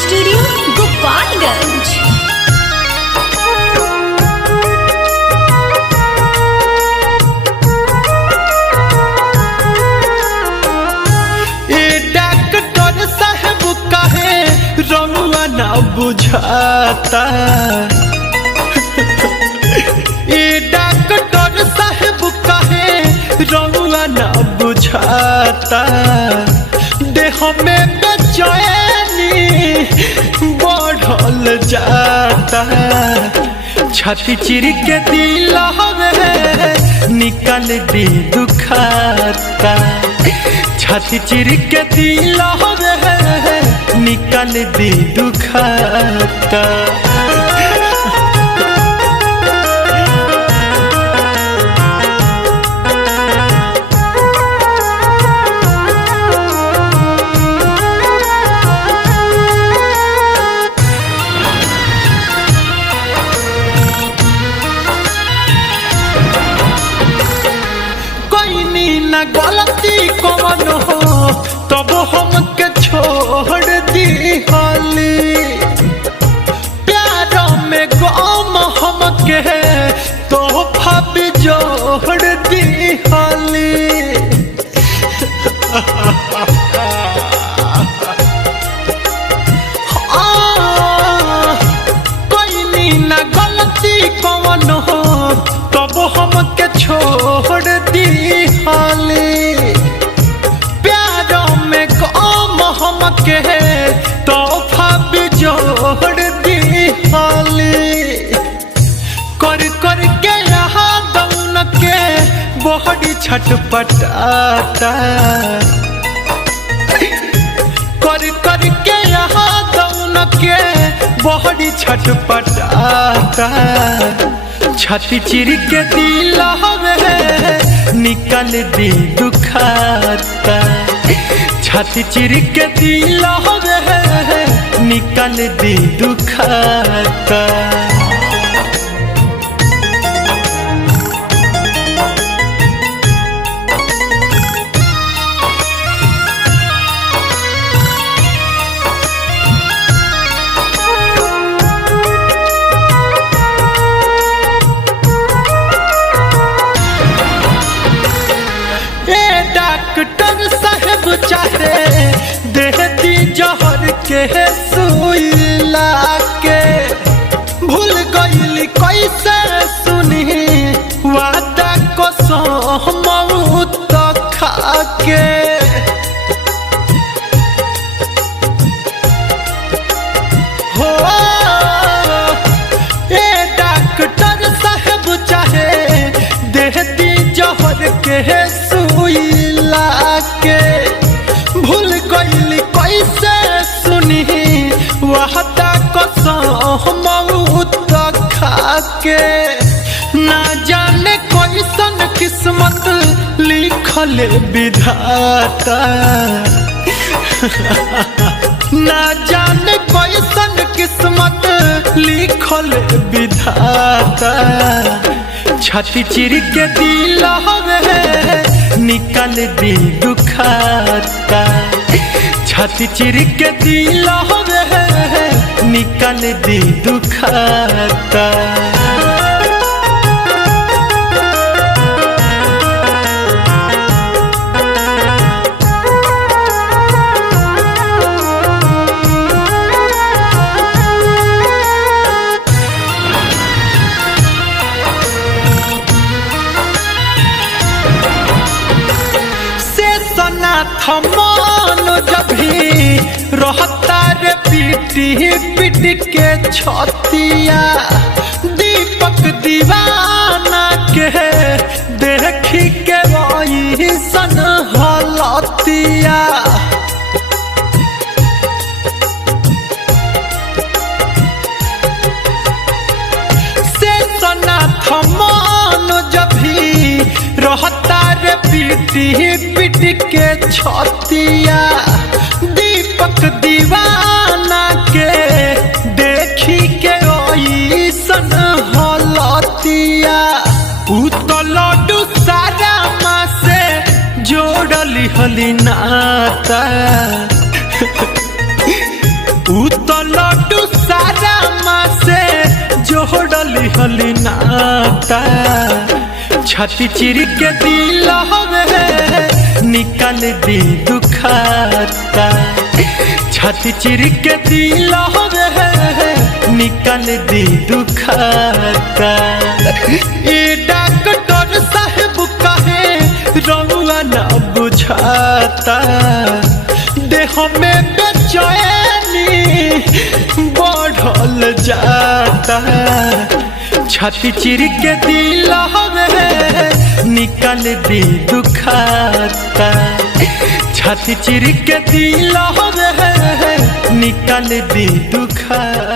Studio Gopalganj. Doctor साहब कहे रमुआ ना बुझाता, डॉक्टर साहब कहे रमुआ ना बुझाता, देह में बेचैनी बढ़ल जाता, छाती चिर के दिल निकल दी दुखाता, छाती चिर के दिल निकल दी दुखाता। न गलती कौन हो तब हमके छोड़ दी हाली, प्यार में गम हमके तोहफा भी जोड़ दी हाली। कोई न गलती कौन हो तब हमके छोड़ दी हाली, प्यार में कम हमके तोहफा भी जोड़ दी हाली, कर कर के यहाँ दौन के बॉडी छटपटाता, कर कर के यहाँ दौन के बॉडी छटपटाता, छाती चिर के दिल निकल दी दुखाता, छाती चिर के दिल निकल दी दुखाता। डॉक्टर साहब चाहे देती जहर के सुईला के, भूल गईली कैसे सुनी वादा कसम तो खा के, हो डॉक्टर साहब चाहे देती जहर के सुईला के, भूल गईली कैसे सुनी वादा कसम तो खा के, ना जाने कैसन किस्मत लिखल विधाता, ना जाने कैसन किस्मत लिखल विधाता, छाती चिर के दिल निकल दी दुखाता, छाती चिर के दिल निकल दी दुखाता। थमान जब भी रहता रे पीटी पीट के छतिया, दीपक दीवाना के देखी के वही सन हलतिया, से सना थमान जब भी रहता रे पीटी पीट के छतिया, दीपक दीवाना के देखी के ओइसन हलतिया, तो लड्डू सारा माँ से जोड़ली हली नाता। तोड़ली हली नाता छाती चिर के दिल हवे निकाल दी दुखाता छाती चिर के दिल हवे निकाल दी दुखाता ए डॉक्टर साहब कहे रउआ ना बुझाता देह में बेचैनी बढ़ल जाता छाती चिर के दिल हवे निकाल दी दुखाता छाती चिर के दिल हवे निकाल दी दुखाता।